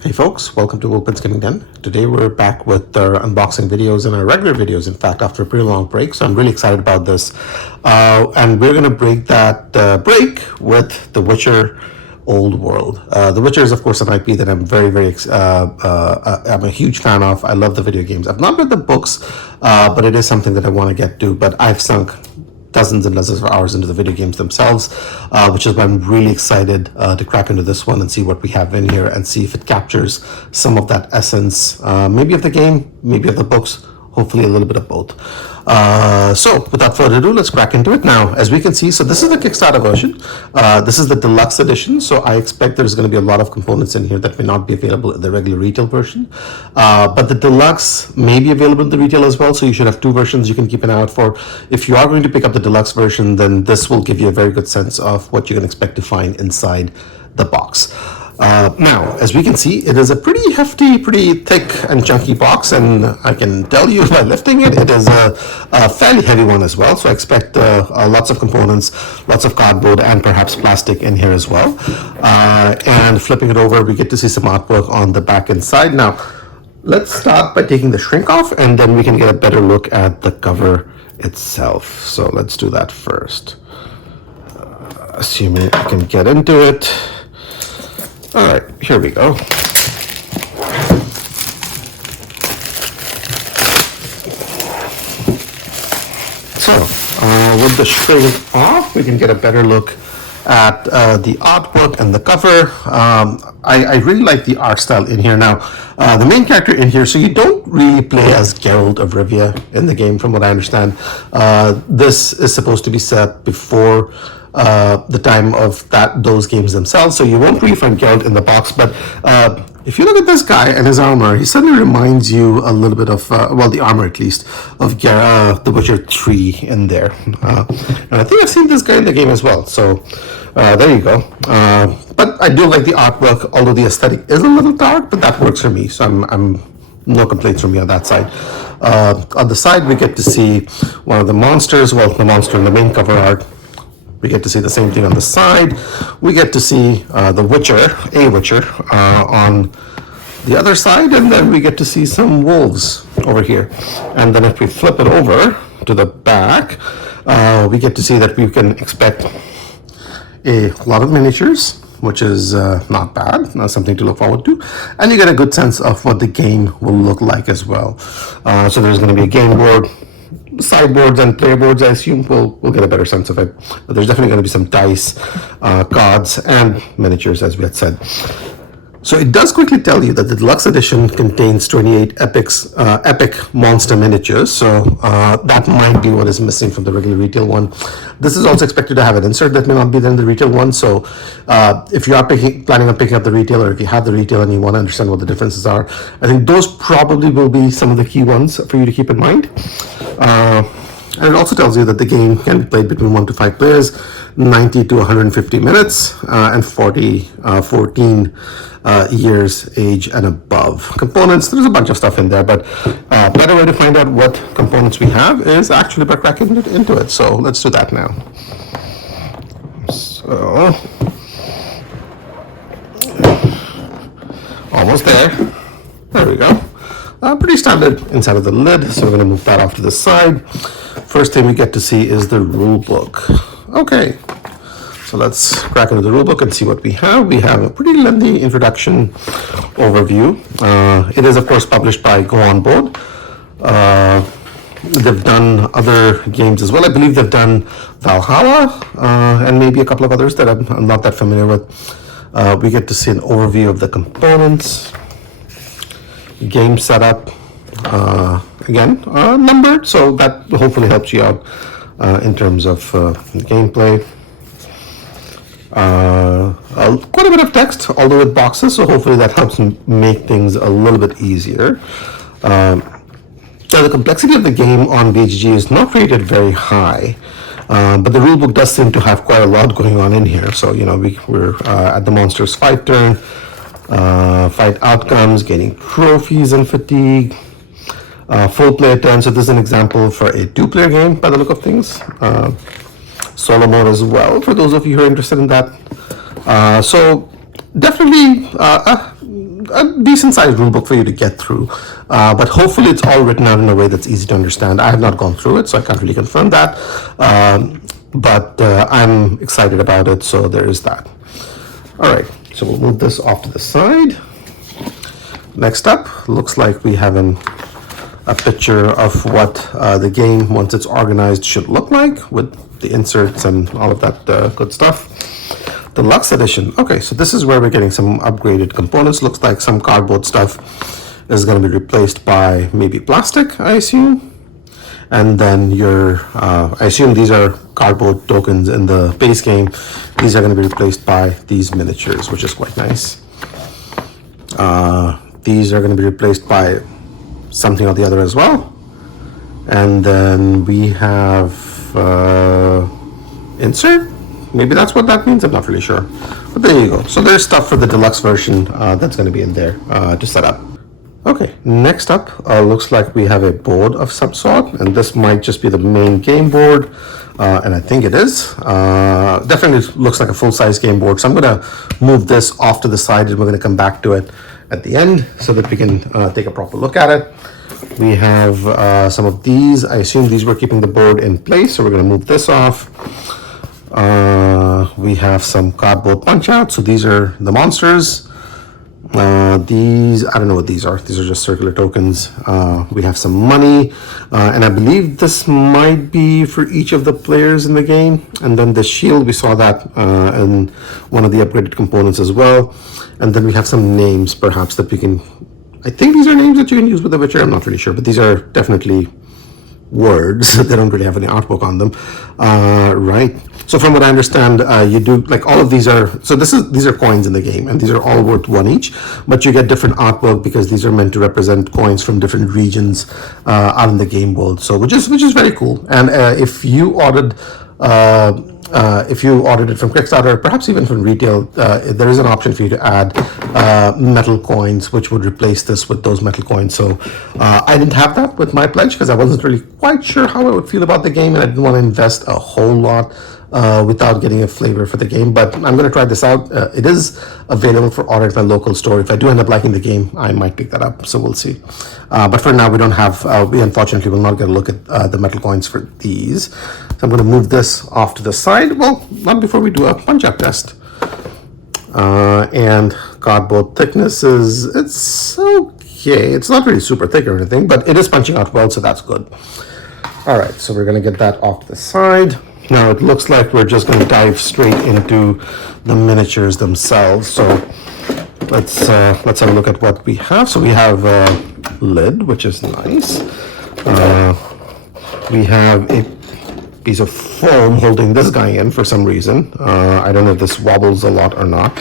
Hey folks, welcome to Open's Gaming Den. Today we're back with our unboxing videos and our regular videos, in fact, after a pretty long break. So I'm really excited about this. And we're going to break that break with The Witcher Old World. The Witcher is, of course, an IP that I'm I'm a huge fan of. I love the video games. I've not read the books, but it is something that I want to get to. But I've sunk dozens and dozens of hours into the video games themselves, which is why I'm really excited to crack into this one and see what we have in here and see if it captures some of that essence, maybe of the game, maybe of the books, hopefully a little bit of both. So without further ado, let's crack into it now. As we can see, so this is the Kickstarter version. This is the deluxe edition, so I expect there's going to be a lot of components in here that may not be available in the regular retail version. But the deluxe may be available in the retail as well, so you should have two versions you can keep an eye out for. If you are going to pick up the deluxe version, then this will give you a very good sense of what you can expect to find inside the box. Now, as we can see, it is a pretty hefty, pretty thick and chunky box, and I can tell you by lifting it, it is a fairly heavy one as well. So I expect lots of components, lots of cardboard, and perhaps plastic in here as well. And flipping it over, we get to see some artwork on the back and side. Now, let's start by taking the shrink off, and then we can get a better look at the cover itself. So let's do that first. Assuming I can get into it. All right, here we go. So, with the shrink off, we can get a better look at the artwork and the cover. I really like the art style in here. Now, the main character in here, so you don't really play as Geralt of Rivia in the game, from what I understand. This is supposed to be set before the time of those games themselves, so you won't really find Geralt in the box. But if you look at this guy and his armor, he suddenly reminds you a little bit of, well, the armor at least, of The Witcher 3 in there. And I think I've seen this guy in the game as well, so there you go. But I do like the artwork, although the aesthetic is a little dark, but that works for me, so I'm no complaints from me on that side. On the side, we get to see one of the monsters, well, the monster in the main cover art. We get to see the same thing on the side. We get to see the Witcher, a Witcher, on the other side, and then we get to see some wolves over here. And then if we flip it over to the back, we get to see that we can expect a lot of miniatures, which is not bad, something to look forward to. And you get a good sense of what the game will look like as well. So there's going to be a game board, sideboards and playboards. I assume we'll get a better sense of it. But there's definitely going to be some dice, cards, and miniatures, as we had said. So it does quickly tell you that the deluxe edition contains 28 epic monster miniatures. So that might be what is missing from the regular retail one. This is also expected to have an insert that may not be there in the retail one. So if you are planning on picking up the retail, or if you have the retail and you want to understand what the differences are, I think those probably will be some of the key ones for you to keep in mind. And it also tells you that the game can be played between 1 to 5 players, 90 to 150 minutes, and 14 years age and above. Components, there's a bunch of stuff in there, but a better way to find out what components we have is actually by cracking it into it. So let's do that now. So, almost there. There we go. Pretty standard inside of the lid, so we're going to move that off to the side. First thing we get to see is the rule book. Okay, so let's crack into the rule book and see what we have. We have a pretty lengthy introduction overview. It is, of course, published by Go On Board. They've done other games as well. I believe they've done Valhalla and maybe a couple of others that I'm not that familiar with. We get to see an overview of the components. Game setup, again, numbered, so that hopefully helps you out in terms of gameplay. Quite a bit of text, although with boxes, so hopefully that helps make things a little bit easier. Now, the complexity of the game on BGG is not rated very high, but the rulebook does seem to have quite a lot going on in here. So, you know, we're at the monsters fight turn, fight outcomes, gaining trophies and fatigue, full player turn. So this is an example for a 2-player game by the look of things. Solo mode as well, for those of you who are interested in that. So definitely a decent sized rulebook for you to get through. But hopefully it's all written out in a way that's easy to understand. I have not gone through it, so I can't really confirm that. But I'm excited about it, so there is that. All right, so we'll move this off to the side. Next up, looks like we have a picture of what the game, once it's organized, should look like with the inserts and all of that good stuff. Deluxe edition. Okay, so this is where we're getting some upgraded components. Looks like some cardboard stuff is going to be replaced by maybe plastic, I assume. And then I assume these are cardboard tokens in the base game. These are going to be replaced by these miniatures, which is quite nice. These are going to be replaced by something or the other as well. And then we have insert. Maybe that's what that means. I'm not really sure. But there you go. So there's stuff for the deluxe version that's going to be in there to set up. Okay, next up, looks like we have a board of some sort, and this might just be the main game board, and I think it is. Definitely looks like a full-size game board, so I'm going to move this off to the side, and we're going to come back to it at the end so that we can take a proper look at it. We have some of these. I assume these were keeping the board in place, so we're going to move this off. We have some cardboard punch-outs, so these are the monsters. These, I don't know what these are. These are just circular tokens. We have some money, and I believe this might be for each of the players in the game. And then the shield, we saw that in one of the upgraded components as well. And then we have some names, perhaps, that we can... I think these are names that you can use with the Witcher. I'm not really sure, but these are definitely words. They don't really have any artwork on them, right? So from what I understand, you do, like, all of these are, so these are coins in the game, and these are all worth one each, but you get different artwork because these are meant to represent coins from different regions out in the game world. So which is very cool. And if you ordered it from Kickstarter, perhaps even from retail, there is an option for you to add metal coins, which would replace this with those metal coins. So I didn't have that with my pledge because I wasn't really quite sure how I would feel about the game, and I didn't want to invest a whole lot without getting a flavor for the game. But I'm going to try this out. It is available for order at my local store. If I do end up liking the game, I might pick that up, so we'll see. But for now, we don't have, we unfortunately will not get a look at the metal coins for these. So I'm going to move this off to the side. Well, not before we do a punch-up test. And cardboard thickness is, it's okay. It's not really super thick or anything, but it is punching out well, so that's good. All right, so we're going to get that off to the side. Now it looks like we're just going to dive straight into the miniatures themselves. So let's have a look at what we have. So we have a lid, which is nice. We have a piece of foam holding this guy in for some reason. I don't know if this wobbles a lot or not.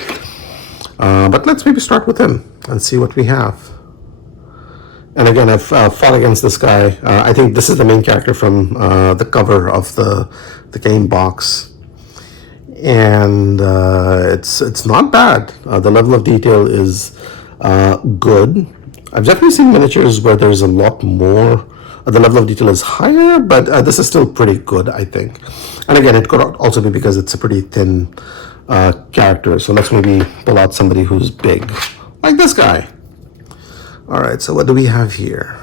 But let's maybe start with him and see what we have. And again, I've fought against this guy. I think this is the main character from the cover of the game box. And it's not bad. The level of detail is good. I've definitely seen miniatures where there's a lot more. The level of detail is higher, but this is still pretty good, I think. And again, it could also be because it's a pretty thin character. So let's maybe pull out somebody who's big, like this guy. All right, so what do we have here?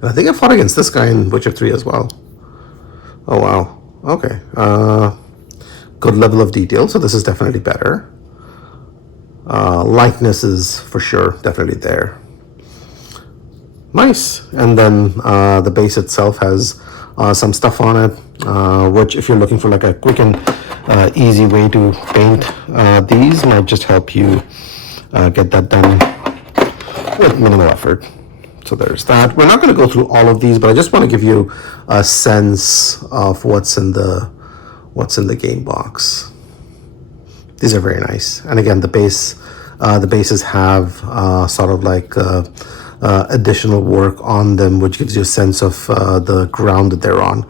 And I think I fought against this guy in Witcher 3 as well. Oh, wow. Okay. Good level of detail, so this is definitely better. Likeness is for sure definitely there. Nice. And then the base itself has some stuff on it, which if you're looking for like a quick and easy way to paint these, might just help you get that done with minimal effort. So there's that. We're not going to go through all of these, but I just want to give you a sense of what's in the game box. These are very nice. And again, the bases have sort of like additional work on them, which gives you a sense of the ground that they're on,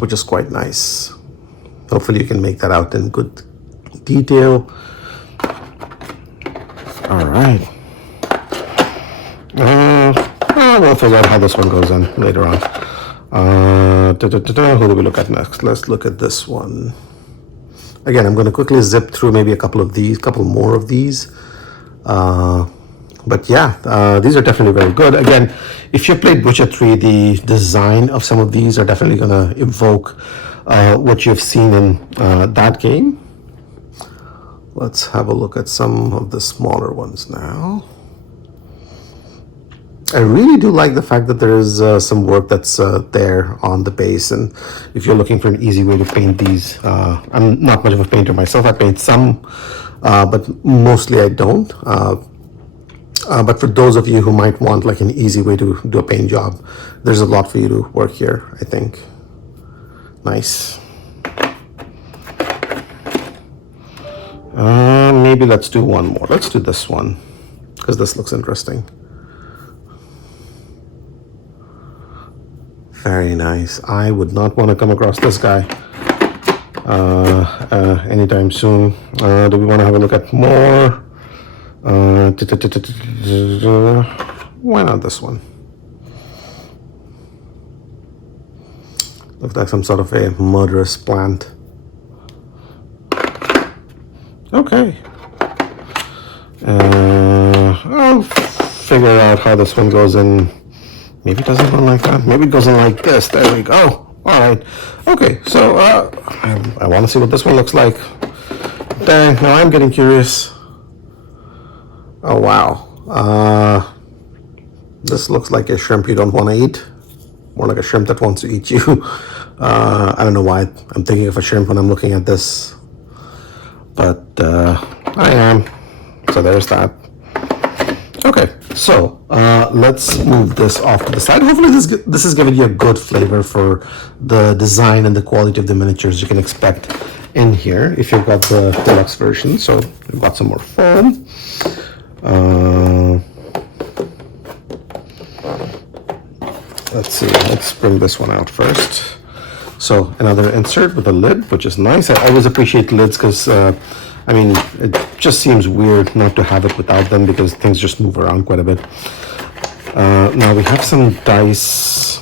which is quite nice. Hopefully you can make that out in good detail. All right. We'll figure out how this one goes on later on. Who do we look at next? Let's look at this one. Again, I'm going to quickly zip through maybe a couple more of these. But yeah, these are definitely very good. Again, if you played Witcher 3, the design of some of these are definitely going to evoke what you've seen in that game. Let's have a look at some of the smaller ones now. I really do like the fact that there is some work that's there on the base, and if you're looking for an easy way to paint these, I'm not much of a painter myself. I paint some, but mostly I don't. But for those of you who might want like an easy way to do a paint job, there's a lot for you to work here, I think. Nice. Maybe let's do one more. Let's do this one, because this looks interesting. Very nice. I would not want to come across this guy anytime soon. Do we want to have a look at more? Why not this one? Looks like some sort of a murderous plant. Okay. I'll figure out how this one goes in. Maybe it doesn't go like that. Maybe it goes in like this. There we go. All right. Okay, so I want to see what this one looks like. Dang, now I'm getting curious. Oh, wow. This looks like a shrimp you don't want to eat. More like a shrimp that wants to eat you. I don't know why I'm thinking of a shrimp when I'm looking at this. But I am. So there's that. Okay, so let's move this off to the side. Hopefully this is giving you a good flavor for the design and the quality of the miniatures you can expect in here if you've got the deluxe version. So we've got some more foam. Let's see, let's bring this one out first. So another insert with a lid, which is nice. I always appreciate lids because I mean, it just seems weird not to have it without them because things just move around quite a bit. Now we have some dice.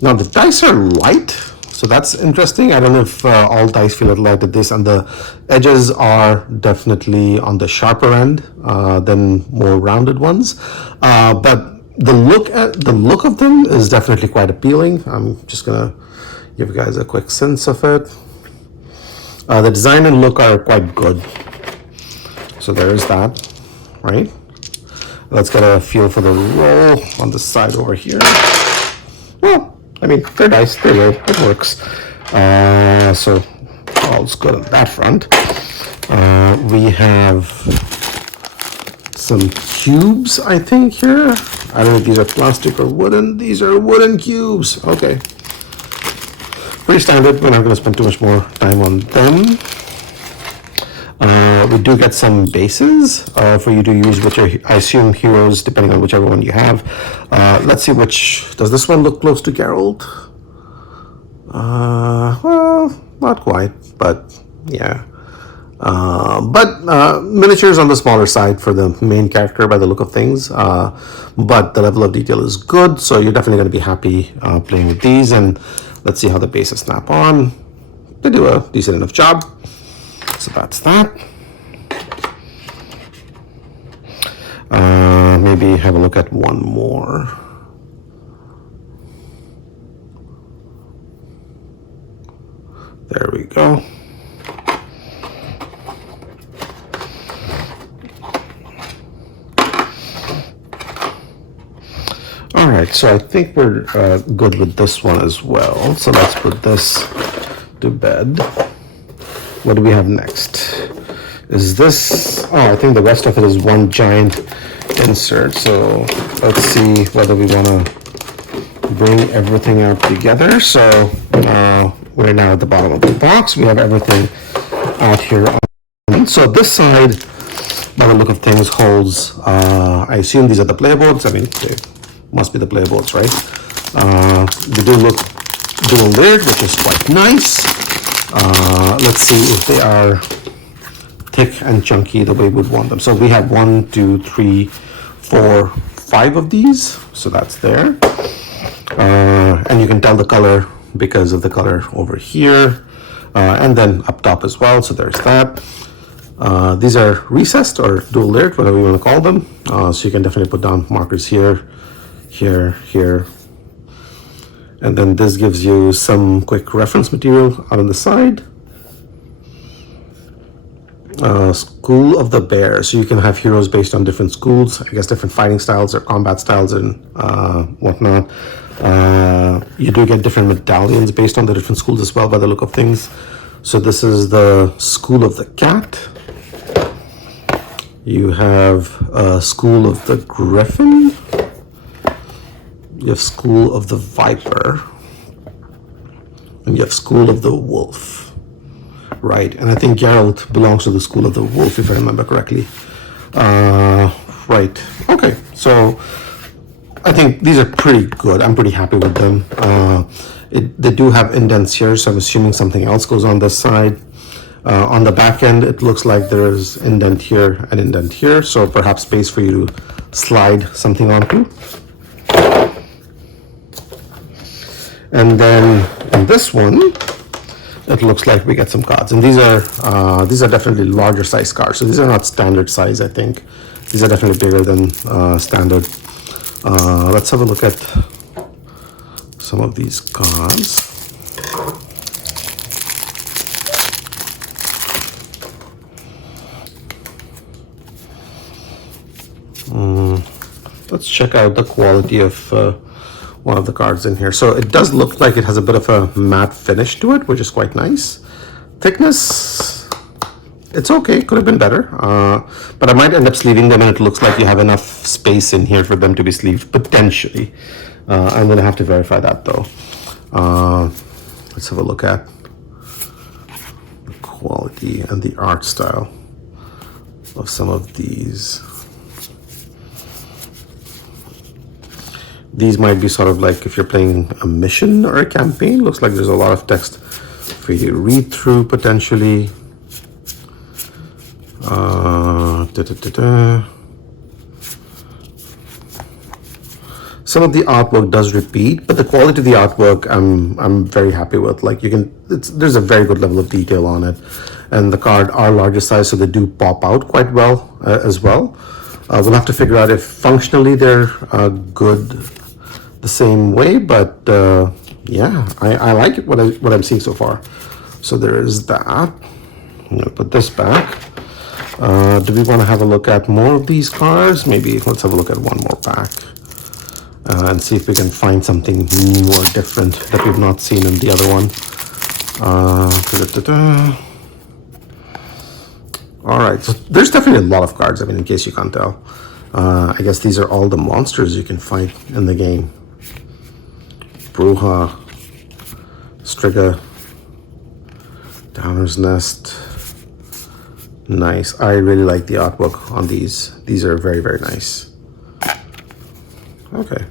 Now the dice are light, so that's interesting. I don't know if all dice feel light at this, and the edges are definitely on the sharper end than more rounded ones. But the look of them is definitely quite appealing. I'm just gonna give you guys a quick sense of it. The design and look are quite good. So there is that, right? Let's get a feel for the roll on the side over here. Well, I mean, they're nice, they roll, it works. So all's good on that front. We have some cubes, I think, here. I don't know if these are plastic or wooden. These are wooden cubes. Okay. Pretty standard. We're not going to spend too much more time on them. We do get some bases for you to use, which are, I assume, heroes, depending on whichever one you have. Let's see which. Does this one look close to Geralt? Well, not quite, but yeah. But miniatures on the smaller side for the main character by the look of things. But the level of detail is good, so you're definitely going to be happy playing with these. And let's see how the bases snap on. They do a decent enough job. So that's that. Maybe have a look at one more. There we go. All right, so I think we're good with this one as well. So let's put this to bed. What do we have next? Is this, oh, I think the rest of it is one giant insert. So let's see whether we want to bring everything out together. So we're now at the bottom of the box. We have everything out here. So this side, by the look of things, holds, I assume these are the playboards. I mean, they must be the playboards, right? They do look dual layered, which is quite nice. Let's see if they are thick and chunky the way we'd want them. So we have 1, 2, 3, 4, 5 of these. So that's there. And you can tell the color because of the color over here. And then up top as well. So there's that. These are recessed or dual layered, whatever you want to call them. So you can definitely put down markers here, here, here. And then this gives you some quick reference material out on the side. School of the Bear. So you can have heroes based on different schools, I guess different fighting styles or combat styles and whatnot. You do get different medallions based on the different schools as well by the look of things. So this is the School of the Cat. You have School of the Griffin. You have School of the Viper. And you have School of the Wolf. Right, and I think Geralt belongs to the School of the Wolf, if I remember correctly. Right, okay, so I think these are pretty good. I'm pretty happy with them. They do have indents here, so I'm assuming something else goes on this side. On the back end, it looks like there's indent here and indent here, so perhaps space for you to slide something onto. And then in this one, it looks like we get some cards, and these are definitely larger size cards. So these are not standard size. I think these are definitely bigger than standard. Let's have a look at some of these cards. Let's check out the quality of one of the cards in here. So it does look like it has a bit of a matte finish to it, which is quite nice. Thickness, it's okay, could have been better, but I might end up sleeving them, and it looks like you have enough space in here for them to be sleeved, potentially. I'm gonna have to verify that though. Let's have a look at the quality and the art style of some of these. These might be sort of like if you're playing a mission or a campaign. Looks like there's a lot of text for you to read through potentially. Some of the artwork does repeat, but the quality of the artwork I'm very happy with. Like there's a very good level of detail on it, and the card are larger size, so they do pop out quite well as well. We'll have to figure out if functionally they're good the same way, but yeah, I like it, what I'm seeing so far. So there is that. I'm gonna put this back. Do we want to have a look at more of these cards? Maybe let's have a look at one more pack and see if we can find something new or different that we've not seen in the other one. All right, so there's definitely a lot of cards. I mean, in case you can't tell, I guess these are all the monsters you can fight in the game. Bruja, Striga, Downer's Nest. Nice. I really like the artwork on these. These are very, very nice. Okay.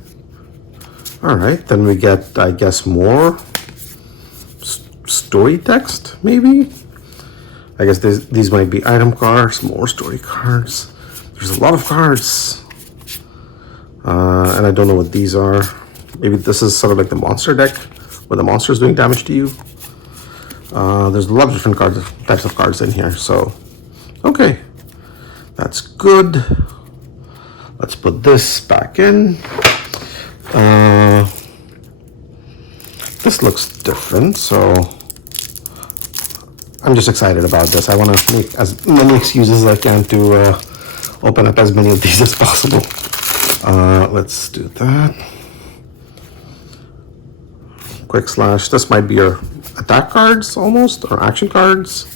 All right, then we get, I guess, more story text, maybe? I guess these might be item cards, more story cards. There's a lot of cards. And I don't know what these are. Maybe this is sort of like the monster deck, where the monster is doing damage to you. There's a lot of different types of cards in here. So, okay, that's good. Let's put this back in. This looks different, so I'm just excited about this. I want to make as many excuses as I can to open up as many of these as possible. Let's do that. Quick slash. This might be your attack cards almost, or action cards.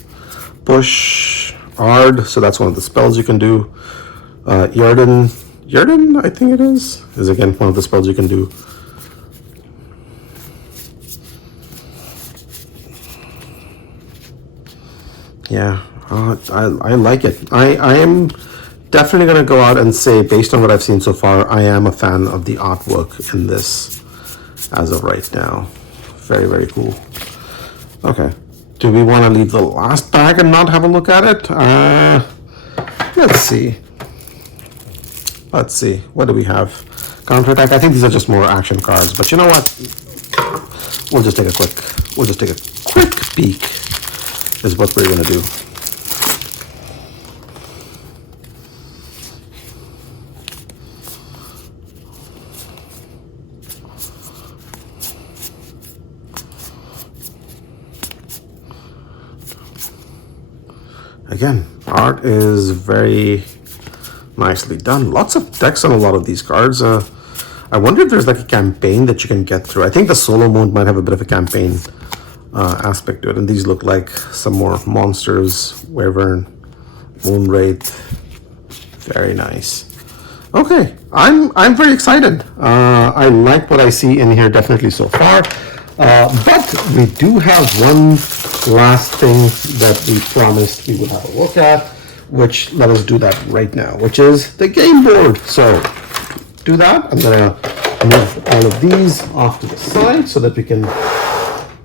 Push, Ard, so that's one of the spells you can do. Yarden, I think it is again one of the spells you can do. Yeah, I like it. I am definitely going to go out and say, based on what I've seen so far, I am a fan of the artwork in this as of right now. Very, very cool. Okay, do we want to leave the last bag and not have a look at it? Let's see. What do we have? Counterattack. I think these are just more action cards, but you know what? We'll just take a quick peek is what we're gonna do. Again, art is very nicely done. Lots of text on a lot of these cards. I wonder if there's like a campaign that you can get through. I think the solo mode might have a bit of a campaign aspect to it. And these look like some more monsters. Wyvern, Moonwraith. Very nice. Okay, I'm very excited. I like what I see in here definitely so far. But we do have one last thing that we promised we would have a look at, which let us do that right now, which is the game board. So do that. I'm gonna move all of these off to the side so that we can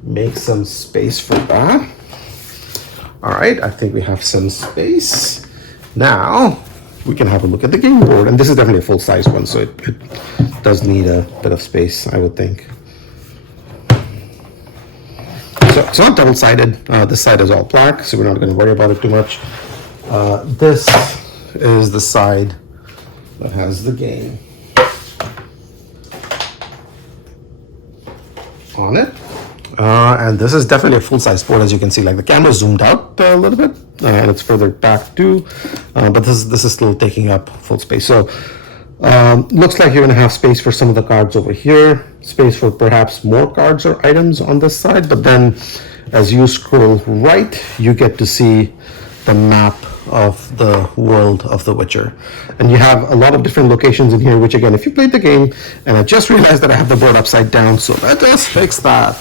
make some space for that. All right, I think we have some space. Now we can have a look at the game board, and this is definitely a full-size one, so it does need a bit of space, I would think. So it's not double-sided. This side is all black, so we're not going to worry about it too much. This is the side that has the game on it. And this is definitely a full-size board, as you can see. Like the camera zoomed out a little bit, and it's further back too. But this is still taking up full space. So looks like you're going to have space for some of the cards over here, space for perhaps more cards or items on this side. But then, as you scroll right, you get to see the map of the world of The Witcher. And you have a lot of different locations in here, which again, if you played the game, and I just realized that I have the board upside down, so let us fix that.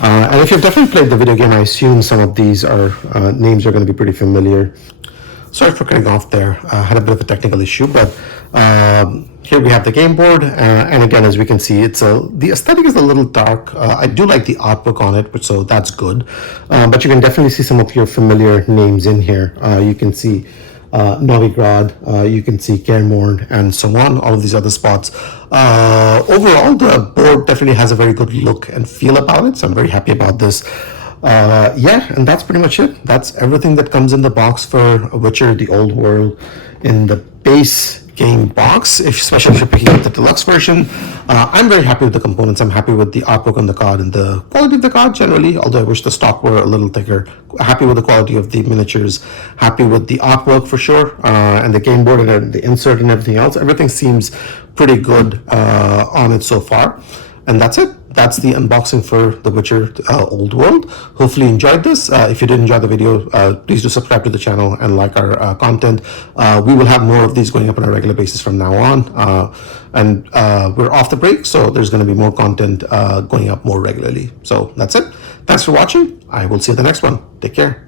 And if you've definitely played the video game, I assume some of these are names are going to be pretty familiar. Sorry for cutting off there. I had a bit of a technical issue, but here we have the game board, and again, as we can see, the aesthetic is a little dark. I do like the artwork on it, so that's good. But you can definitely see some of your familiar names in here. You can see Novigrad, you can see Kaer and so on, all of these other spots. Overall, the board definitely has a very good look and feel about it, so I'm very happy about this. Yeah, and that's pretty much it. That's everything that comes in the box for Witcher: The Old World in the base game box, especially if you're picking up the deluxe version. I'm very happy with the components. I'm happy with the artwork on the card and the quality of the card generally, although I wish the stock were a little thicker. Happy with the quality of the miniatures, happy with the artwork for sure, and the game board and the insert and everything else. Everything seems pretty good on it so far. And that's it. That's the unboxing for The Witcher Old World. Hopefully you enjoyed this. If you did enjoy the video, please do subscribe to the channel and like our content. We will have more of these going up on a regular basis from now on. And we're off the break, so there's going to be more content going up more regularly. So that's it. Thanks for watching. I will see you in the next one. Take care.